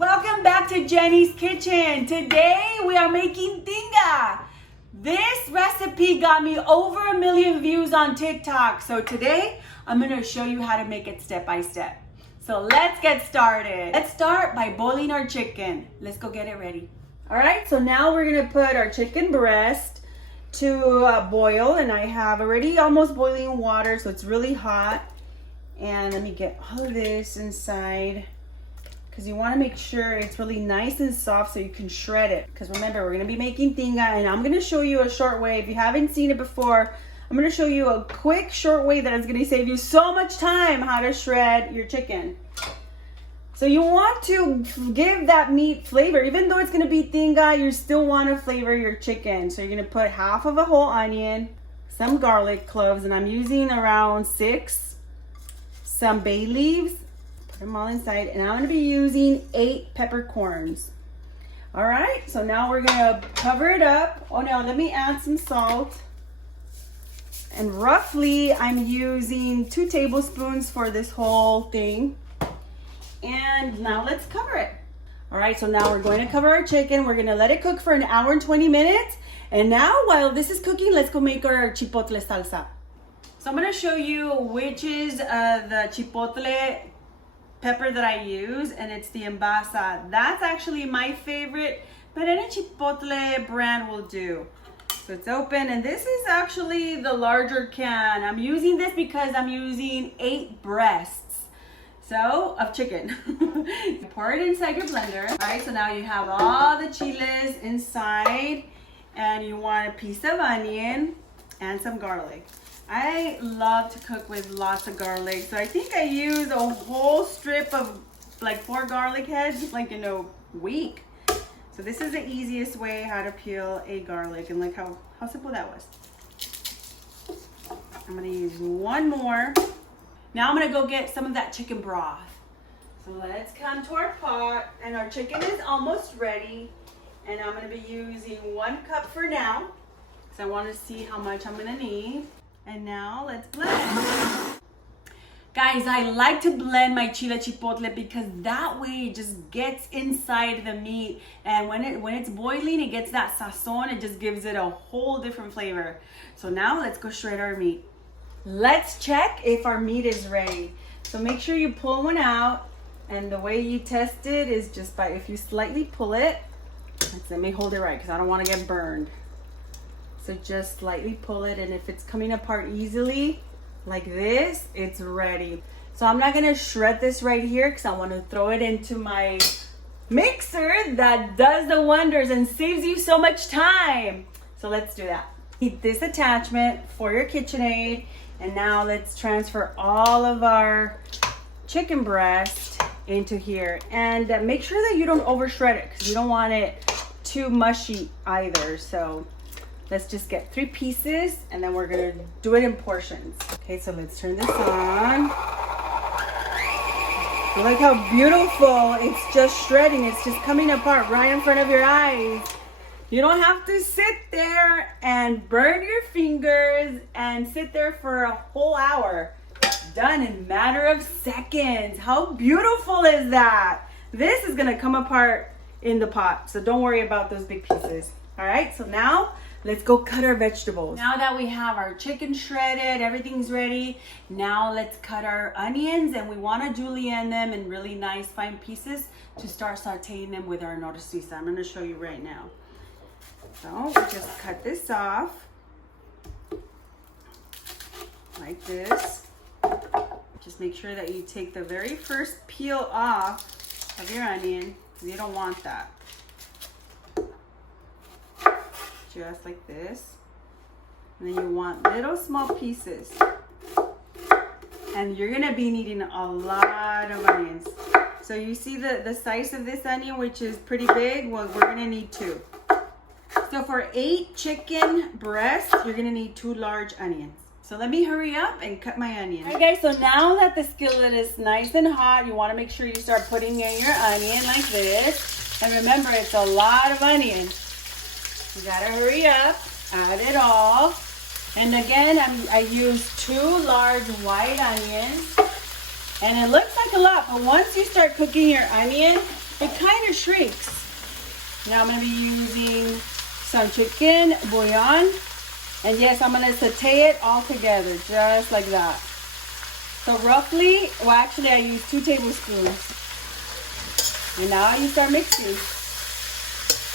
Welcome back to Jenny's Kitchen. Today we are making tinga. This recipe got me over 1 million views on TikTok. So today I'm going to show you how to make it step by step. So let's get started. Let's start by boiling our chicken. Let's go get it ready. All right, so now we're going to put our chicken breast to boil, and I have already almost boiling water, so it's really hot. And let me get all of this inside, because you want to make sure it's really nice and soft so you can shred it. Because remember, we're going to be making tinga, and I'm going to show you a short way. If you haven't seen it before, I'm going to show you a quick short way that is going to save you so much time how to shred your chicken. So you want to give that meat flavor. Even though it's going to be tinga, you still want to flavor your chicken. So you're going to put half of a whole onion, some garlic cloves, and I'm using around 6, some bay leaves. Put them all inside, and I'm going to be using 8 peppercorns. All right, so now we're going to cover it up. Oh no, let me add some salt. And roughly, I'm using 2 tablespoons for this whole thing. And now let's cover it. All right, so now we're going to cover our chicken. We're going to let it cook for 1 hour and 20 minutes. And now, while this is cooking, let's go make our chipotle salsa. So I'm going to show you which is the chipotle pepper that I use, and it's the Embasa. That's actually my favorite, but any chipotle brand will do. So it's open, and this is actually the larger can. I'm using this because I'm using 8 breasts of chicken. Pour it inside your blender. All right, so now you have all the chiles inside, and you want a piece of onion and some garlic. I love to cook with lots of garlic, so I think I use a whole strip of like 4 garlic heads like in a week. So this is the easiest way how to peel a garlic, and like how simple that was. I'm gonna use 1 more. Now I'm gonna go get some of that chicken broth. So let's come to our pot, and our chicken is almost ready. And I'm gonna be using 1 cup for now, because I wanna see how much I'm gonna need. And now let's blend. Guys, I like to blend my chile chipotle because that way it just gets inside the meat. And when it's boiling, it gets that sazon. It just gives it a whole different flavor. So now let's go shred our meat. Let's check if our meat is ready. So make sure you pull one out. And the way you test it is just by, if you slightly pull it. Let me hold it right because I don't want to get burned. So just slightly pull it, and if it's coming apart easily, like this, it's ready. So I'm not gonna shred this right here because I want to throw it into my mixer that does the wonders and saves you so much time. So let's do that. Keep this attachment for your KitchenAid, and now let's transfer all of our chicken breast into here. And make sure that you don't over shred it because you don't want it too mushy either. So let's just get 3 pieces, and then we're gonna do it in portions. Okay, so let's turn this on. Look how beautiful. It's just shredding. It's just coming apart right in front of your eyes. You don't have to sit there and burn your fingers and sit there for a whole hour. Done in a matter of seconds. How beautiful is that? This is gonna come apart in the pot, so don't worry about those big pieces. All right, so now let's go cut our vegetables. Now that we have our chicken shredded, everything's ready. Now let's cut our onions, and we want to julienne them in really nice fine pieces to start sauteing them with our norcisa. I'm going to show you right now. So we just cut this off like this. Just make sure that you take the very first peel off of your onion, because you don't want that. Just like this. And then you want little small pieces. And you're gonna be needing a lot of onions. So you see the size of this onion, which is pretty big? Well, we're gonna need 2. So for 8 chicken breasts, you're gonna need 2 large onions. So let me hurry up and cut my onion. All right, guys, so now that the skillet is nice and hot, you wanna make sure you start putting in your onion like this. And remember, it's a lot of onion. You gotta hurry up, add it all. And again, I use 2 large white onions. And it looks like a lot, but once you start cooking your onion, it kind of shrinks. Now I'm going to be using some chicken bouillon. And yes, I'm going to saute it all together, just like that. So roughly, well actually I use 2 tablespoons. And now you start mixing.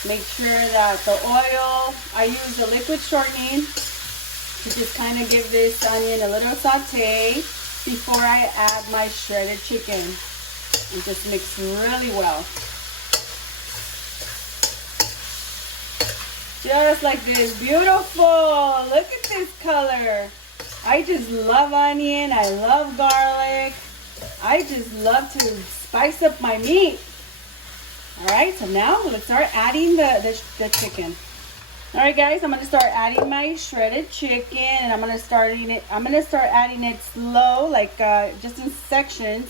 Make sure that the oil, I use the liquid shortening to just kind of give this onion a little saute before I add my shredded chicken. And just mix really well. Just like this. Beautiful. Look at this color. I just love onion. I love garlic. I just love to spice up my meat. All right, so now let's start adding the chicken. All right, guys, I'm gonna start adding my shredded chicken, and I'm gonna start adding it slow, like just in sections.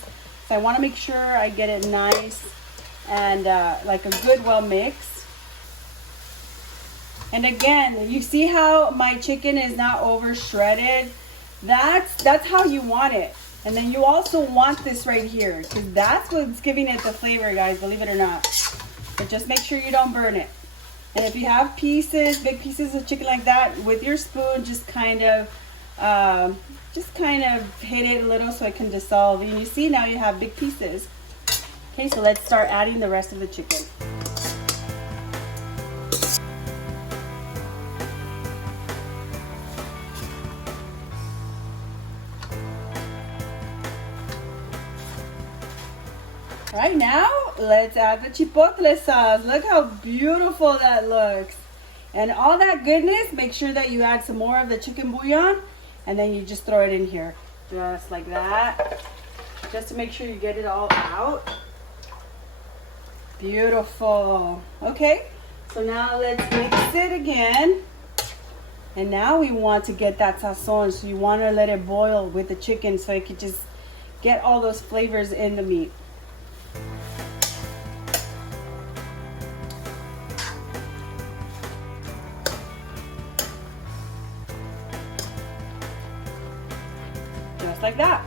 So I want to make sure I get it nice and like a good well mix. And again, you see how my chicken is not over shredded? That's how you want it. And then you also want this right here, because that's what's giving it the flavor, guys, believe it or not. But just make sure you don't burn it. And if you have pieces, big pieces of chicken like that, with your spoon, just kind of hit it a little so it can dissolve. And you see now you have big pieces. Okay, so let's start adding the rest of the chicken. All right, now let's add the chipotle sauce. Look how beautiful that looks. And all that goodness, make sure that you add some more of the chicken bouillon, and then you just throw it in here. Just like that. Just to make sure you get it all out. Beautiful. Okay, so now let's mix it again. And now we want to get that sazon, so you want to let it boil with the chicken so it could just get all those flavors in the meat. Just like that.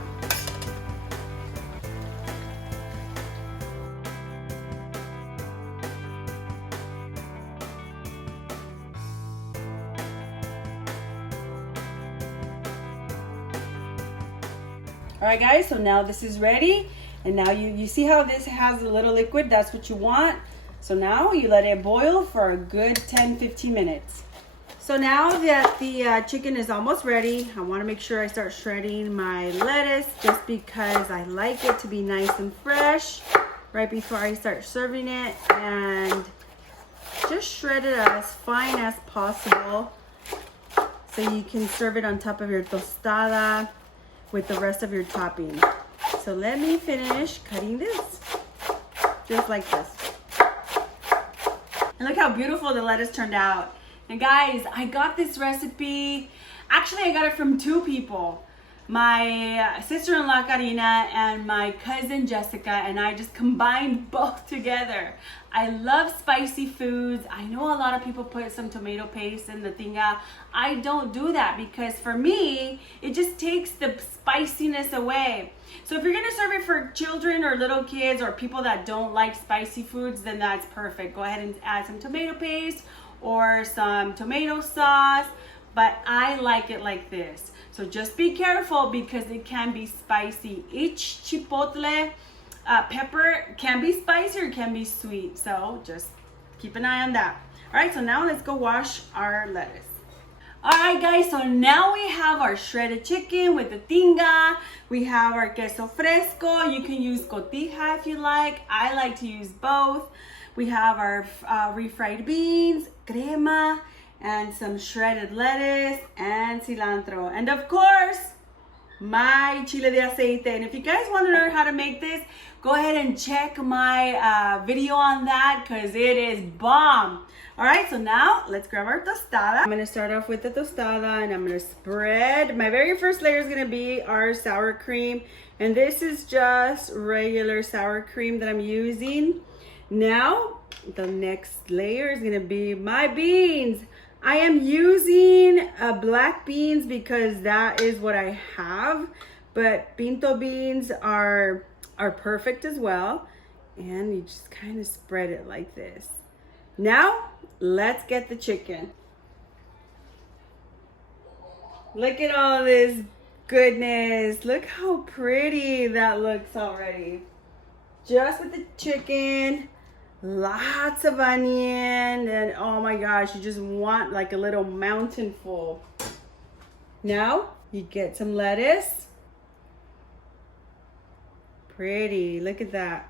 All right, guys, so now this is ready. And now you see how this has a little liquid? That's what you want. So now you let it boil for a good 10-15 minutes. So now that the chicken is almost ready, I want to make sure I start shredding my lettuce, just because I like it to be nice and fresh right before I start serving it, and just shred it as fine as possible so you can serve it on top of your tostada with the rest of your topping. So let me finish cutting this, just like this. And look how beautiful the lettuce turned out. And guys, I got this recipe, actually I got it from 2 people. My sister-in-law Karina and my cousin Jessica, and I just combined both together. I love spicy foods. I know a lot of people put some tomato paste in the tinga. I don't do that because for me, it just takes the spiciness away. So if you're gonna serve it for children or little kids or people that don't like spicy foods, then that's perfect. Go ahead and add some tomato paste or some tomato sauce, but I like it like this. So just be careful because it can be spicy. Each chipotle pepper can be spicy or can be sweet. So just keep an eye on that. All right, so now let's go wash our lettuce. All right, guys, so now we have our shredded chicken with the tinga. We have our queso fresco. You can use cotija if you like. I like to use both. We have our refried beans, crema, and some shredded lettuce and cilantro. And of course, my chile de aceite. And if you guys want to learn how to make this, go ahead and check my video on that because it is bomb. All right, so now let's grab our tostada. I'm gonna start off with the tostada and I'm gonna spread. My very first layer is gonna be our sour cream. And this is just regular sour cream that I'm using. Now, the next layer is gonna be my beans. I am using black beans because that is what I have, but pinto beans are perfect as well. And you just kind of spread it like this. Now, let's get the chicken. Look at all this goodness. Look how pretty that looks already. Just with the chicken, lots of onion, and oh my gosh, you just want like a little mountain full. Now, you get some lettuce. Pretty, look at that.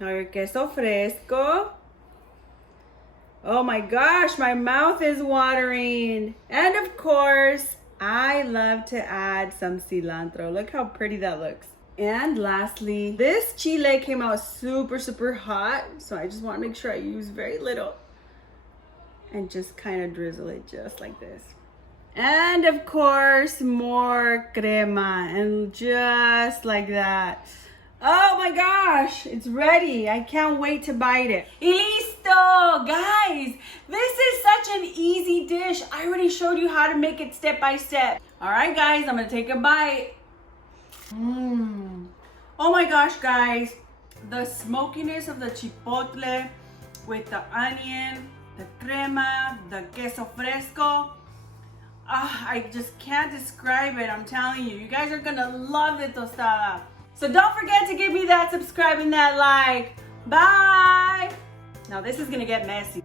Now your queso fresco. Oh my gosh, my mouth is watering. And of course, I love to add some cilantro. Look how pretty that looks. And lastly, this chile came out super hot. So I just want to make sure I use very little. And just kind of drizzle it just like this. And of course, more crema. And just like that. Oh my gosh, it's ready. I can't wait to bite it. Y listo! Guys, this is such an easy dish. I already showed you how to make it step by step. All right, guys, I'm gonna take a bite. Oh my gosh, guys. The smokiness of the chipotle with the onion, the crema, the queso fresco. I just can't describe it, I'm telling you. You guys are gonna love the tostada. So don't forget to give me that subscribe and that like. Bye! Now this is gonna get messy.